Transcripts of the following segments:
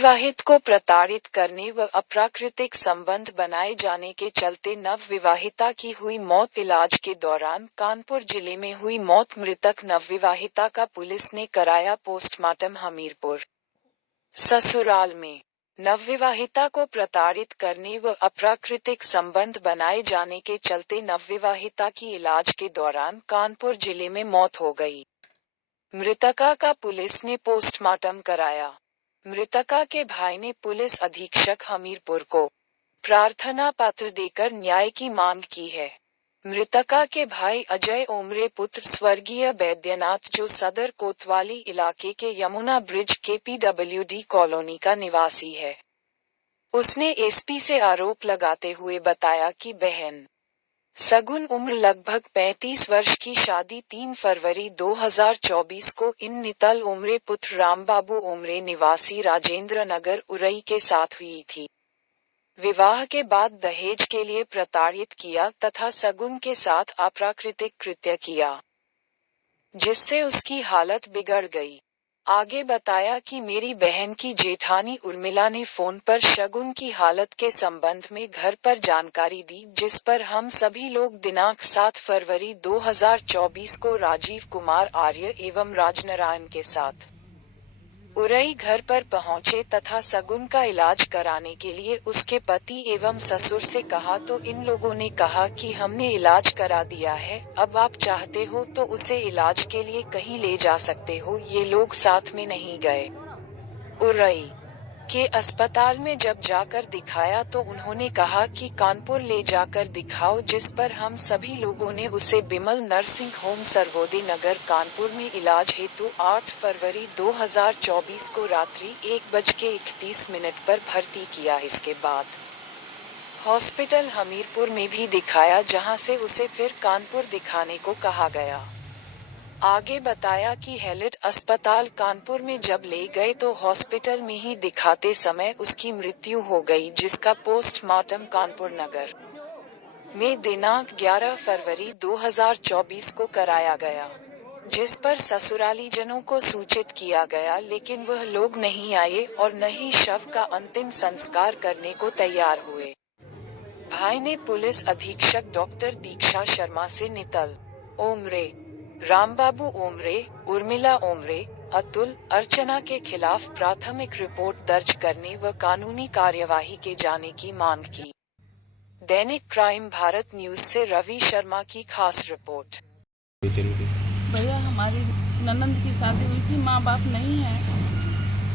नवविवाहित को प्रताड़ित करने व अप्राकृतिक संबंध बनाए जाने के चलते नवविवाहिता की हुई मौत। इलाज के दौरान कानपुर जिले में हुई मौत। मृतक नवविवाहिता का पुलिस ने कराया पोस्टमार्टम। हमीरपुर ससुराल में नवविवाहिता को प्रताड़ित करने व अप्राकृतिक संबंध बनाए जाने के चलते नवविवाहिता की इलाज के दौरान कानपुर जिले में मौत हो गई। मृतका का पुलिस ने पोस्टमार्टम कराया। मृतका के भाई ने पुलिस अधीक्षक हमीरपुर को प्रार्थना पत्र देकर न्याय की मांग की है। मृतका के भाई अजय ओमरे पुत्र स्वर्गीय बैद्यनाथ, जो सदर कोतवाली इलाके के यमुना ब्रिज KPWD कॉलोनी का निवासी है, उसने एसपी से आरोप लगाते हुए बताया कि बहन सगुन उम्र लगभग 35 वर्ष की शादी 3 फरवरी 2024 को इन नितल ओमरे पुत्र रामबाबू ओमरे निवासी राजेंद्र नगर उरई के साथ हुई थी। विवाह के बाद दहेज के लिए प्रताड़ित किया तथा सगुन के साथ अप्राकृतिक कृत्य किया, जिससे उसकी हालत बिगड़ गई। आगे बताया कि मेरी बहन की जेठानी उर्मिला ने फोन पर शगुन की हालत के संबंध में घर पर जानकारी दी, जिस पर हम सभी लोग दिनांक 7 फरवरी 2024 को राजीव कुमार आर्य एवं राजनारायण के साथ उरई घर पर पहुंचे तथा सगुन का इलाज कराने के लिए उसके पति एवं ससुर से कहा, तो इन लोगों ने कहा कि हमने इलाज करा दिया है, अब आप चाहते हो तो उसे इलाज के लिए कहीं ले जा सकते हो। ये लोग साथ में नहीं गए। उरई के अस्पताल में जब जाकर दिखाया तो उन्होंने कहा कि कानपुर ले जाकर दिखाओ, जिस पर हम सभी लोगों ने उसे बिमल नर्सिंग होम सर्वोदय नगर कानपुर में इलाज हेतु 8 फरवरी 2024 को रात्रि 1:31 पर भर्ती किया। इसके बाद हॉस्पिटल हमीरपुर में भी दिखाया, जहां से उसे फिर कानपुर दिखाने को कहा गया। आगे बताया कि हेलिट अस्पताल कानपुर में जब ले गए तो हॉस्पिटल में ही दिखाते समय उसकी मृत्यु हो गई, जिसका पोस्टमार्टम कानपुर नगर में दिनांक 11 फरवरी 2024 को कराया गया, जिस पर ससुरालीजनों को सूचित किया गया, लेकिन वह लोग नहीं आए और न ही शव का अंतिम संस्कार करने को तैयार हुए। भाई ने पुलिस अधीक्षक डॉक्टर दीक्षा शर्मा से नितल ओमरे, रामबाबू ओमरे, उर्मिला ओमरे, अतुल, अर्चना के खिलाफ प्राथमिक रिपोर्ट दर्ज करने व कानूनी कार्यवाही के जाने की मांग की। दैनिक क्राइम भारत न्यूज से रवि शर्मा की खास रिपोर्ट। भैया, हमारी ननंद की शादी हुई थी, माँ बाप नहीं है,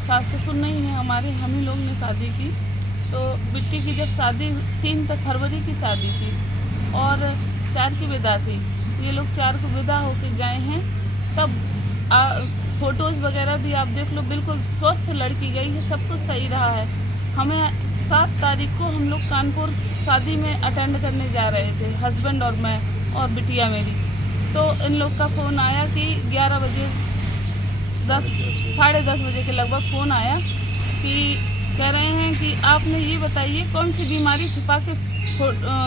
सास ससुर नहीं है हमारे, हम ही लोग ने शादी की। तो बिट्टी की जब शादी 3 फरवरी की शादी थी और 4 की विदा थी। ये लोग 4 को विदा होके गए हैं, तब फोटोज़ वगैरह भी आप देख लो, बिल्कुल स्वस्थ लड़की गई है, सब कुछ सही रहा है। हमें 7 तारीख को हम लोग कानपुर शादी में अटेंड करने जा रहे थे, हस्बैंड और मैं और बिटिया मेरी। तो इन लोग का फ़ोन आया कि 11 बजे 10 साढ़े 10 बजे के लगभग फ़ोन आया कि कह रहे हैं कि आपने ये बताइए कौन सी बीमारी छुपा के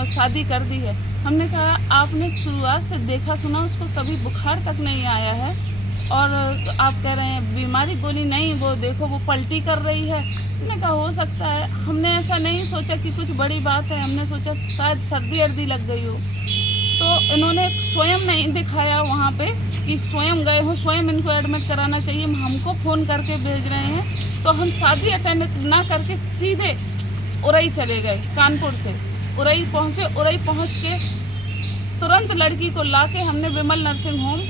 शादी कर दी है। हमने कहा आपने शुरुआत से देखा सुना उसको, कभी बुखार तक नहीं आया है, और आप कह रहे हैं बीमारी। बोली नहीं, वो देखो वो पलटी कर रही है। हमने कहा हो सकता है, हमने ऐसा नहीं सोचा कि कुछ बड़ी बात है, हमने सोचा शायद सर्दी अर्दी लग गई हो। तो इन्होंने स्वयं नहीं दिखाया वहाँ पे कि स्वयं गए हो, स्वयं इनको एडमिट कराना चाहिए, हमको फ़ोन करके भेज रहे हैं। तो हम शादी अटेंड ना करके सीधे उरई चले गए। कानपुर से उरई पहुँचे, उरई पहुँच के तुरंत लड़की को लाके हमने विमल नर्सिंग होम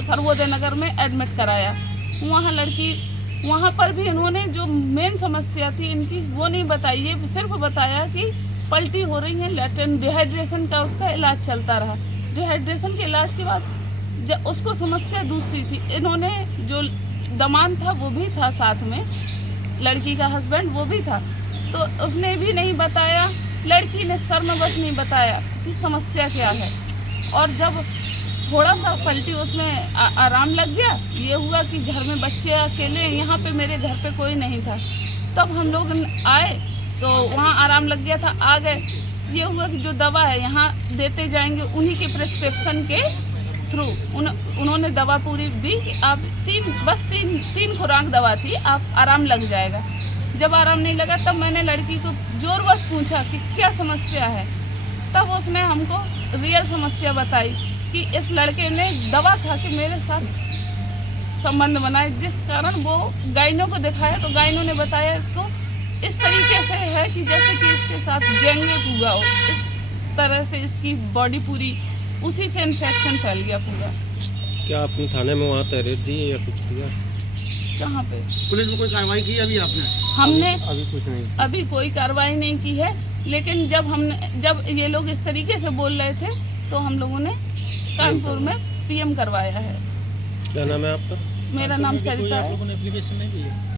सर्वोदय नगर में एडमिट कराया। वहाँ पर भी इन्होंने जो मेन समस्या थी इनकी वो नहीं बताई है, सिर्फ बताया कि पलटी हो रही है, लैटेंट डिहाइड्रेशन का उसका इलाज चलता रहा। डिहाइड्रेशन के इलाज के बाद जब उसको समस्या दूसरी थी, इन्होंने जो दमाद था वो भी था साथ में, लड़की का हस्बैंड वो भी था, तो उसने भी नहीं बताया। लड़की ने शर्मवश नहीं बताया कि समस्या क्या है। और जब थोड़ा सा पलटी उसमें आराम लग गया, ये हुआ कि घर में बच्चे अकेले, यहाँ पे मेरे घर पे कोई नहीं था, तब हम लोग आए तो वहाँ आराम लग गया था, आ गए। ये हुआ कि जो दवा है यहाँ देते जाएंगे, उन्हीं के प्रिस्क्रिप्शन के थ्रू उन्होंने दवा पूरी दी कि आप तीन खुराक दवा थी, आप आराम लग जाएगा। जब आराम नहीं लगा तब मैंने लड़की को जोरवश पूछा कि क्या समस्या है। तब उसने हमको रियल समस्या बताई कि इस लड़के ने दवा खा के मेरे साथ संबंध बनाए, जिस कारण वो गाइनों को दिखाया तो गाइनों ने बताया इसको इस तरीके से है कि जैसे कि इसके साथ डेंगू हुआ हो, इस तरह से इसकी बॉडी पूरी उसी से इन्फेक्शन फैल गया पूरा। क्या आपने थाने में वहाँ तहरीर दी या कुछ किया? कहाँ पे पुलिस में कोई कार्रवाई की अभी आपने? हमने अभी कुछ नहीं। अभी कोई कार्रवाई नहीं की है, लेकिन जब ये लोग इस तरीके से बोल रहे थे तो हम लोगों ने कानपुर में पीएम करवाया है। क्या नाम है आपका? मेरा नाम सरिता है। एप्लीकेशन नहीं दी है?